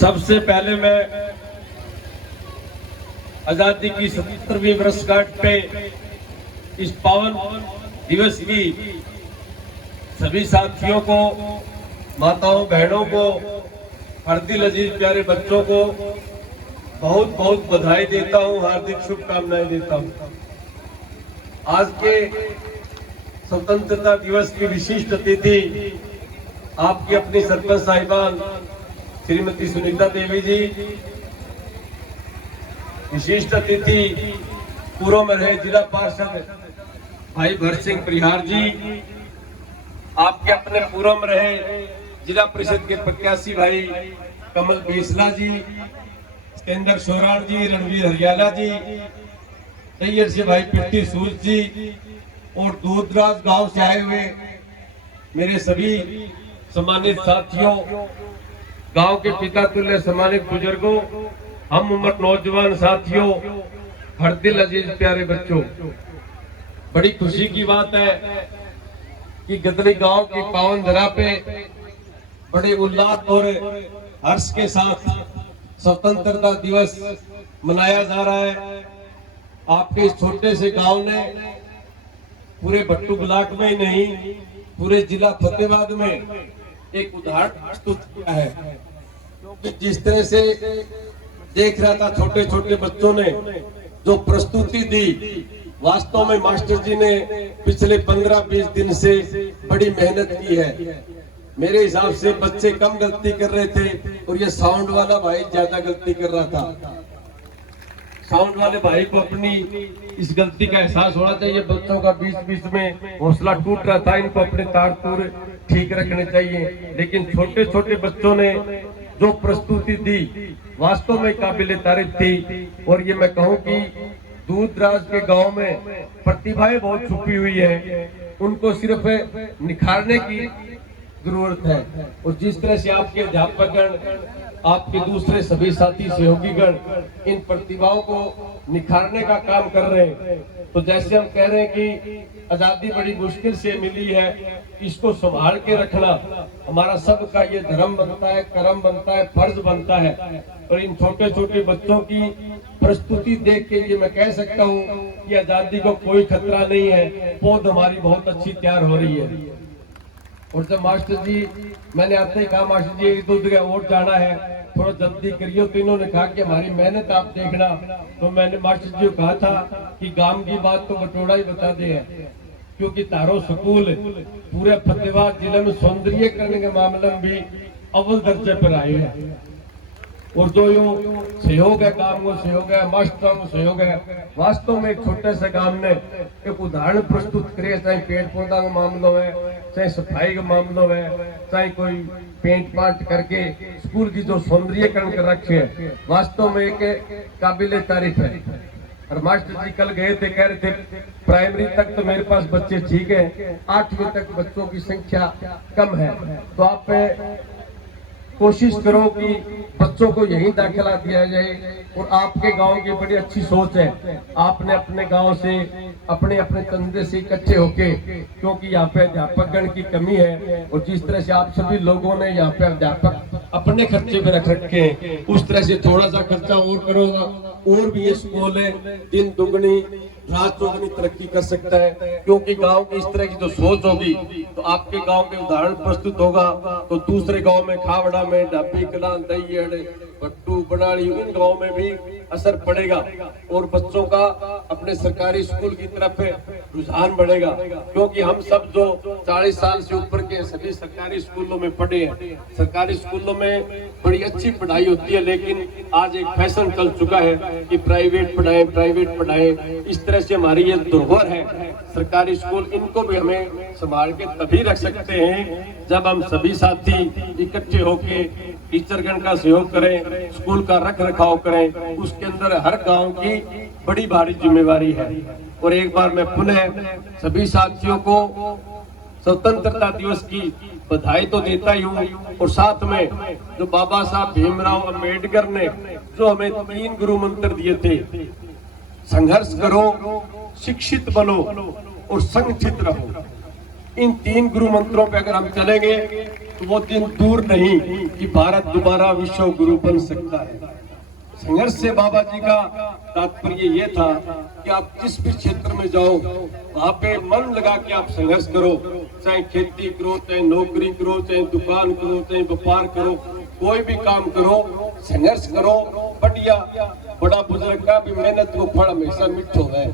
सबसे पहले मैं आजादी की 77वीं वर्षगांठ पे इस पावन दिवस की सभी साथियों को, माताओं बहनों को, हरदिल अजीज प्यारे बच्चों को बहुत बहुत बधाई देता हूं, हार्दिक शुभकामनाएं देता हूं। आज के स्वतंत्रता दिवस की विशिष्ट अतिथि आपकी अपनी सरपंच साहिबान श्रीमती सुनीता देवी जी, विशिष्ट अतिथि पूर्व में रहे जिला पार्षद भाई भरत सिंह परिहार जी, आपके अपने पूर्व में रहे जिला परिषद के प्रत्याशी भाई कमल बीसला जी, सिकंदर सोराण जी, रणवीर हरियाला जी, तैयर से भाई पिट्टी सूर जी और दूरदराज गांव से आए हुए मेरे सभी सम्मानित साथियों, गांव के पिता तुल्य सम्मानित बुजुर्गों, हम उम्र नौजवान साथियों, हरदिल अजीज प्यारे बच्चों, बड़ी खुशी की बात है कि गदरी गांव की पावन धरा पे बड़े उल्लास और हर्ष के साथ स्वतंत्रता दिवस मनाया जा रहा है। आपके इस छोटे से गांव ने पूरे भट्टू ब्लॉक में ही नहीं, पूरे जिला फतेहाबाद में एक उदाहरण प्रस्तुत किया है। क्योंकि जिस तरह से देख रहा था छोटे छोटे बच्चों ने जो प्रस्तुति दी, वास्तव में मास्टर जी ने पिछले 15-20 दिन से बड़ी मेहनत की है। मेरे हिसाब से बच्चे कम गलती कर रहे थे और ये साउंड वाला भाई ज्यादा गलती कर रहा था। साउंड वाले भाई को अपनी इस गलती का एहसास होना चाहिए। बच्चों का बीच में हौसला टूट रहा था, इनको अपने तार तूर ठीक रखने चाहिए। लेकिन छोटे छोटे बच्चों ने जो प्रस्तुति दी वास्तव में काबिले तारीफ थी। और ये मैं कहूँ कि दूर दराज के गांव में प्रतिभाएं बहुत छुपी हुई है, उनको सिर्फ निखारने की जरूरत है। और जिस तरह से आपके अध्यापकगण, आपके दूसरे सभी साथी सहयोगीगण इन प्रतिभाओं को निखारने का काम कर रहे हैं, तो जैसे हम कह रहे हैं कि आजादी बड़ी मुश्किल से मिली है, इसको संभाल के रखना हमारा सबका ये धर्म बनता है, कर्म बनता है, फर्ज बनता है। और इन छोटे छोटे बच्चों की प्रस्तुति देख के ये मैं कह सकता हूँ कि आजादी को कोई खतरा नहीं है, पौध हमारी बहुत अच्छी तैयार हो रही है। और जब मास्टर जी, मैंने आते ही कहा मास्टर जी एक दो जगह और जाना है, थोड़ा जल्दी करियो, तो इन्होंने कहा कि हमारी मेहनत आप देखना। तो मैंने मास्टर जी को कहा था कि गांव की बात तो बटोड़ा ही बता दे है, क्योंकि तारो स्कूल पूरे फतेहाबाद जिले में सौंदर्यीकरण के मामले में भी अव्वल दर्जे पर आए हैं। और जो यो सहयोग है, काम को सहयोग है, मास्टरों को सहयोग है, वास्तव में एक छोटे से काम ने एक उदाहरण प्रस्तुत करे। चाहे पेड़ पौधा का मामला है, चाहे सफाई का मामला है, चाहे कोई पेंट पांट करके स्कूल की जो सौंदर्यीकरण कर रखे है, वास्तव में एक काबिले तारीफ है। और मास्टर जी कल गए थे, कह रहे थे प्राइमरी तक तो मेरे पास बच्चे ठीक है, 8वीं तक बच्चों की संख्या कम है। तो आप कोशिश करो कि बच्चों को यही दाखिला दिया जाए। और आपके गांव की बड़ी अच्छी सोच है, आपने अपने गांव से अपने अपने चंदे से इकट्ठे होके, क्योंकि यहाँ पे अध्यापकगण की कमी है, और जिस तरह से आप सभी लोगों ने यहाँ पे अध्यापक अपने खर्चे पे रख रखे हैं, उस तरह से थोड़ा सा खर्चा और करोगा और भी ये स्कूल है दिन दुगनी रात चौगुनी तरक्की कर सकता है। क्योंकि गांव की इस तरह की जो सोच होगी तो आपके गांव के उदाहरण प्रस्तुत होगा, तो दूसरे गांव में खावड़ा में, ढाबी कला, दहियड़, भट्टू, बनाड़ी, इन गांव में भी असर पड़ेगा और बच्चों का अपने सरकारी स्कूल की तरफ रुझान बढ़ेगा। क्योंकि हम सब जो 40 साल से ऊपर के सभी सरकारी स्कूलों में पढ़े हैं, सरकारी स्कूलों में बड़ी अच्छी पढ़ाई होती है, लेकिन आज एक फैशन चल चुका है कि प्राइवेट पढ़ाएं, प्राइवेट पढ़ाएं। इस तरह से हमारी ये धरोहर है सरकारी स्कूल, इनको भी हमें संभाल के तभी रख सकते हैं जब हम सभी साथी इकट्ठे होके टीचरगण का सहयोग करें, स्कूल का रख रखाव करें। उसके अंदर हर गांव की बड़ी भारी जिम्मेवारी है। और एक बार मैं पुनः सभी साथियों को स्वतंत्रता दिवस की बधाई तो देता ही हूँ, और साथ में जो बाबा साहब भीमराव अंबेडकर ने जो हमें 3 गुरु मंत्र दिए थे, संघर्ष करो, शिक्षित बनो और संगठित रहो, इन 3 गुरु मंत्रों पे अगर हम चलेंगे तो वो दिन दूर नहीं कि भारत दोबारा विश्व गुरु बन सकता है। संघर्ष से बाबा जी का तात्पर्य ये था कि आप जिस भी क्षेत्र में जाओ वहां पे मन लगा के आप संघर्ष करो, चाहे खेती करो, चाहे नौकरी करो, चाहे दुकान करो, चाहे व्यापार करो, कोई भी काम करो, संघर्ष करो। बढ़िया बड़ा बुजुर्ग का भी मेहनत को फल हमेशा मिठो है।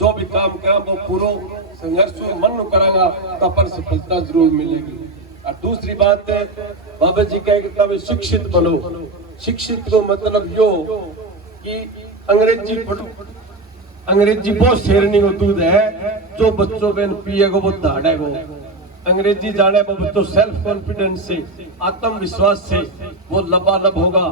जो भी काम करा वो पूरा संघर्ष मन करांगा तो अपन सफलता जरूर मिलेगी। और दूसरी बात बाबा जी कहता है शिक्षित बनो। शिक्षित को मतलब यो कि अंग्रेजी बहुत शेरनी को दूध है, जो बच्चों में पिएगा वो दाड़ेगा। अंग्रेजी जाने वो बच्चों सेल्फ कॉन्फिडेंस से, आत्मविश्वास से वो लबालब होगा।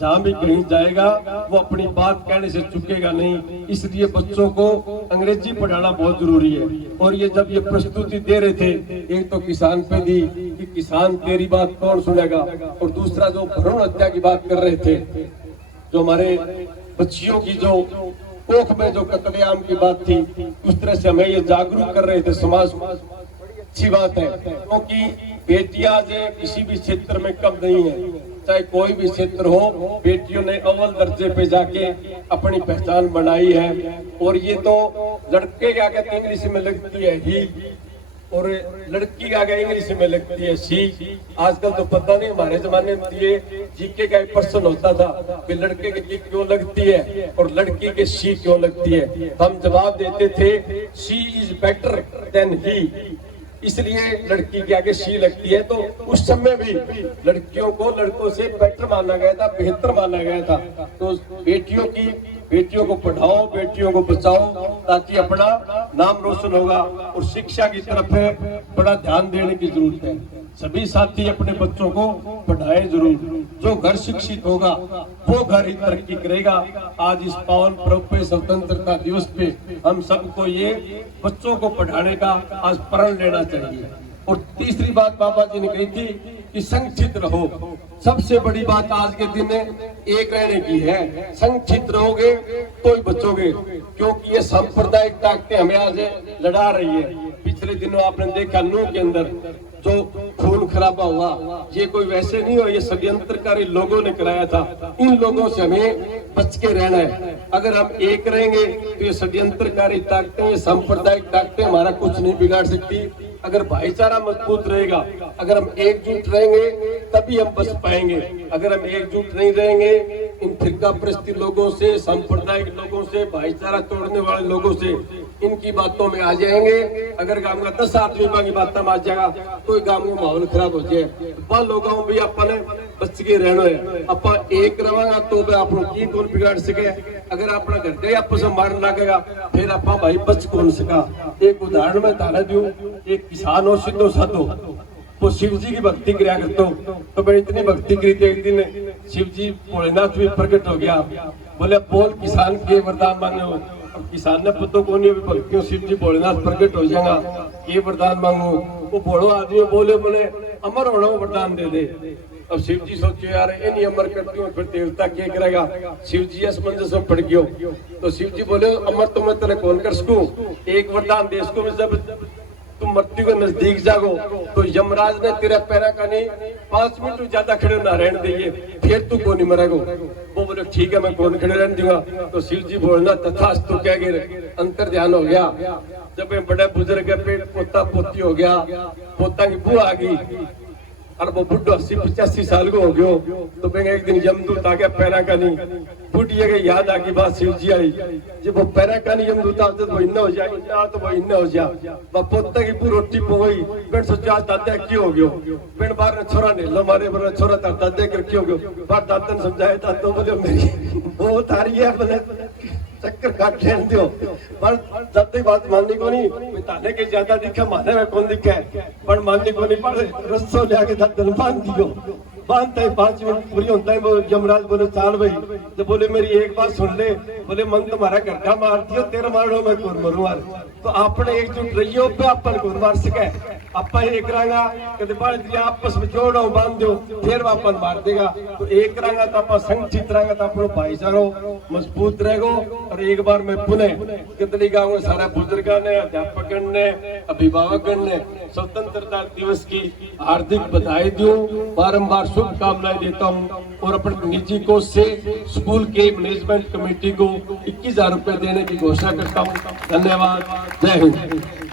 जहां भी कहीं जाएगा वो अपनी बात कहने से चुकेगा नहीं। इसलिए बच्चों को अंग्रेजी पढ़ाना बहुत जरूरी है। और ये जब ये प्रस्तुति दे रहे थे, एक तो किसान पे दी कि किसान तेरी बात कौन सुनेगा, और दूसरा जो भ्रूण हत्या की बात कर रहे थे, जो हमारे बच्चियों की जो कोख में जो कत्लेआम की बात थी, उस तरह से हमें ये जागरूक कर रहे थे समाज। अच्छी बात है, क्योंकि बेटियां आज किसी भी क्षेत्र में कम नहीं है, चाहे कोई भी क्षेत्र हो, बेटियों ने अव्वल दर्जे पे जाके अपनी पहचान बनाई है। और ये तो लड़के के आगे इंग्लिश में लगती है ही, और लड़की के आगे इंग्लिश में लगती है सी। आजकल तो पता नहीं, हमारे जमाने में ये जीके का एक प्रश्न होता था कि लड़के के जी क्यों लगती है और लड़की के सी क्यों लगती है। हम जवाब देते थे सी इज बेटर देन ही, इसलिए लड़की के आगे सी लगती है। तो उस समय भी लड़कियों को लड़कों से बेटर माना गया था, बेहतर माना गया था। तो बेटियों को पढ़ाओ, बेटियों को बचाओ, ताकि अपना नाम रोशन होगा। और शिक्षा की तरफ बड़ा ध्यान देने की जरूरत है। सभी साथी अपने बच्चों को पढ़ाए जरूर। जो घर शिक्षित होगा वो घर ही तरक्की करेगा। आज इस पावन पर्व पे, स्वतंत्रता दिवस पे, हम सबको ये बच्चों को पढ़ाने का आज प्रण लेना चाहिए। और तीसरी बात बाबा जी ने कही थी कि संगठित रहो। सबसे बड़ी बात आज के दिन एक रहने की है। संगठित रहोगे तो ही बचोगे, क्योंकि ये सांप्रदायिक ताकतें हमें आज लड़ा रही है। पिछले दिनों आपने देखा नूह के अंदर जो खून खराबा हुआ, ये कोई वैसे नहीं हो, ये षड्यंत्रकारी लोगों ने कराया था। इन लोगों से हमें बच के रहना है। अगर हम एक रहेंगे तो ये षड्यंत्रकारी ताकतें, ये सांप्रदायिक ताकतें हमारा कुछ नहीं बिगाड़ सकती। अगर भाईचारा मजबूत रहेगा, अगर हम एकजुट रहेंगे तभी हम बच पाएंगे। अगर हम एकजुट नहीं रहेंगे, इन फिरका परस्ती लोगों से, सांप्रदायिक लोगों से, भाईचारा तोड़ने वाले लोगों से, इनकी बातों में आ जाएंगे। अगर गांव का 10 आदमी की बातों में आ जाएगा तो गांव में माहौल खराब हो जाए। वह लोगों भी अपने बच के रहना है। अपा एक रवांगा तो आप की कौन बिगाड़ सके। अगर अपना घर गए आपस में मारने लगेगा, फिर अपा भाई बच कौन सका। एक उदाहरण में तारा दू, एक किसान हो सीधो साधो, वो शिव जी की भक्ति किया करते हो। तो मैं इतनी भक्ति करी थी, एक दिन शिव जी भोलेनाथ भी प्रकट हो गया। बोले बोल किसान के वरदान मांगो। अब किसान ने पता को नहीं भक्तियों, शिव जी भोलेनाथ प्रकट हो जाएगा, ये वरदान मांगो। वो भोलो आदमी बोले अमर होना वरदान दे दे। अब शिव जी सोचो यार इन अमर करती हूँ, फिर देवता क्या करेगा। शिव जी असमंजस में पड़ गयो। तो शिव जी बोले अमर तो मैं तेरे कौन कर सकूं, एक वरदान दे इसको, जब तुम मृत्यु के नजदीक जागो तो यमराज ने तेरा पैरा का नहीं 5 मिनट ज्यादा खड़े ना रहने देंगे, फिर तू कौन मरेगो। वो बोले ठीक है मैं कौन खड़े रहने दूंगा। तो शिव जी बोलना तथास्तु कह गए, अंतर ध्यान हो गया। जब बड़े बुजुर्ग पेट पोता पोती हो गया, पोता की बुआ आ गई और वो बुढ़ो 80-85 साल को हो गयो। तो एक दिन यमदूत आ गया पैरा का नहीं, बुढ़िया के याद आ गई बात शिव जी आई। जब वो पैरा का नहीं यमदूत आते तो इन्ना हो जाए, तो वो इन्ना हो जाए। वो पोता की पूरी रोटी पोई, पेट सोचा दादा क्यों हो गयो। पेट बाहर ने छोरा ने लो मारे बोले छोरा तार दादे कर क्यों हो गयो। बार दादा ने समझाया था तो बोले मेरी वो थारी है, बोले चक्कर काट लेने दो। पर जब तक बात मानने को नहीं, ताने के ज्यादा दिखा माने में कौन दिखा है, पर मानने को नहीं। पर रस्सों ले आके दादा बांध दियो, बांधता है 5 मिनट पूरी होता है। वो यमराज बोले चाल भाई, तो बोले मेरी एक बात सुन ले। बोले मन तुम्हारा गड्ढा मार दियो, तेरा मारो मैं कौन मरूं। तो आपने एकजुट रहियो पे अपन कौन मार सके। ਆਪਾਂ ਇਹ ਕਰਾਂਗਾ ਕਿ ਬਾਅਦ ਜੀ ਆਪਸ ਵਿੱਚ ਜੋੜੋ ਬਾंध दो फिर वापस मार देगा। तो एक करेंगे तो आप संगठित रहेंगे तो अपनो भाईचारो मजबूत रहेगा। और एक बार मैं पुनः कितनी गाँव में सारे बुजुर्गों ने, अध्यापकों ने, अभिभावकों ने स्वतंत्रता दिवस की हार्दिक बधाई दूं, बारंबार शुभकामनाएं देता हूं और अपने निजी कोष से स्कूल के मैनेजमेंट कमेटी को 21,000 रुपए देने की घोषणा करता हूं। धन्यवाद। जय हिंद।